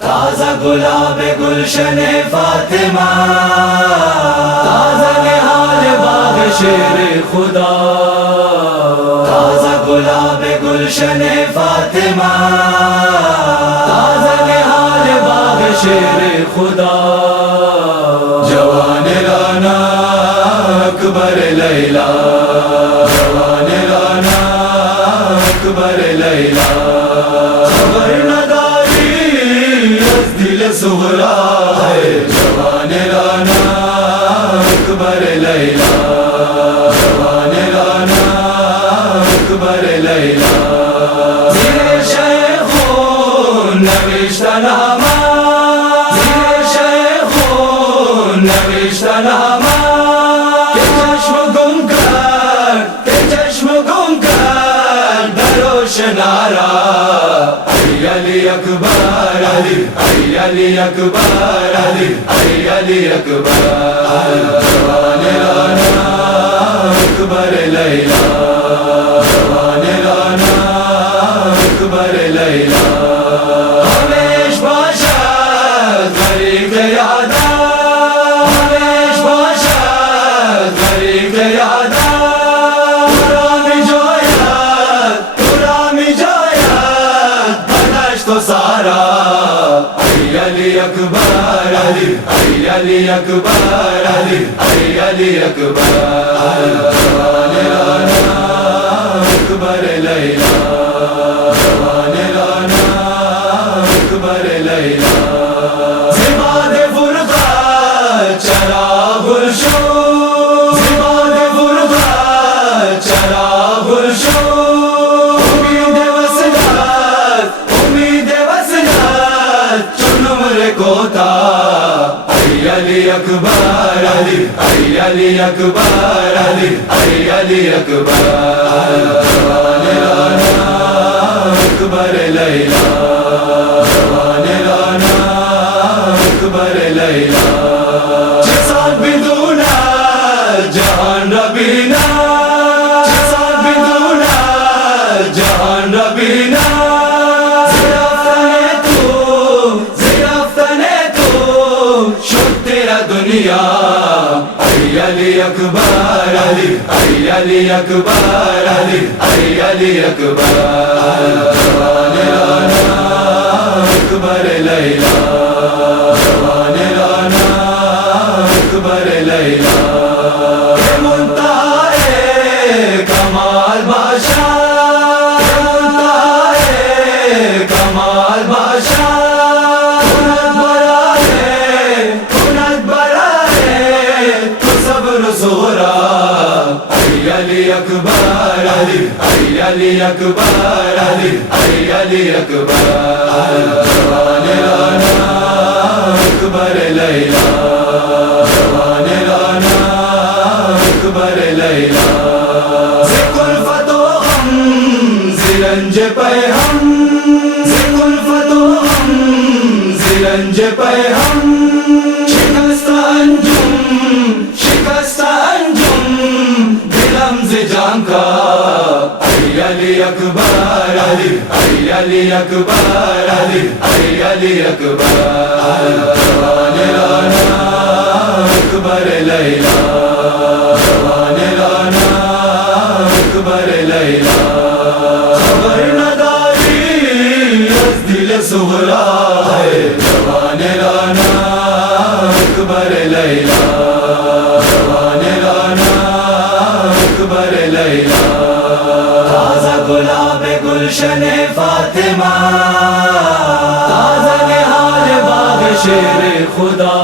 تازہ گلاب گلشن فاطمہ، تازہ نہال باغ شیر خدا، تازہ گلاب گلشن فاطمہ، تازہ نہال باغ شیر خدا، جوان رانا اکبر لیلا، جوان رانا اکبر لیلا، خبر نداری از دل سغرا ہے، جوان رانا اکبر لیلا، جوان رانا اکبر لیلا، زیر شیخون نوشتہ نامہ، زیر شیخون نوشتہ نامہ، کہ چشم گم کر، کہ چشم گم کر دروش نارا، علی اکبر علی، علی اکبر علی، علی اکبر، جوان رانا اکبر لیلا، جوان رانا اکبر لیلا، ہمیش باشد غریق یادا، ہمیش باشد غریق یادا، ترامی جوید، ترامی جوید بدشت و سارا، علی اکبر علی، علی اکبر علی، علی اکبر، جوان رانا اکبر لیلا، جوان رانا اکبر لیلا، زباد فرقت چراغ الشو، زباد فرقت چراغ الشو، امید وصلت، امید وصلت چون عمر کوتا، علی اکبر علی، علی اکبر علی، علی اکبر، جوان رانا اکبر لیلا، جوان رانا اکبر لیلا، چسان بدون جهان ربینا، چسان بدون جهان ربینا، زرفتن تو، زرفتن تو شد تیرا دنیا، علی اکبر علی، علی اکبر علی، علی اکبر، جوان رانا اکبر لیلا، جوان رانا اکبر لیلا، کہ منتہا کمال بادشاہ، کہ منتہا کمال بادشاہ، کنت برائے، کنت برائے تو صبر سغرا، علی اکبر علی، علی اکبر علی، علی اکبر، جوان رانا اکبر لیلا، جوان رانا اکبر لیلا، ز کلفت و غم ز رنج پیہم، ز کلفت و غم ز رنج پیہم، شکست انجم، شکست انجم دلم ز جان کا، علی اکبر علی، علی اکبر علی، علی اکبر، جوان رانا اکبر لیلا، جوان رانا اکبر لیلا، خبر نداری از دل سغرا ہے، جوان رانا اکبر لیلا، جوان رانا اکبر لیلا، تازہ گلاب گلشن فاطمہ، تازہ نہال باغ شیر خدا،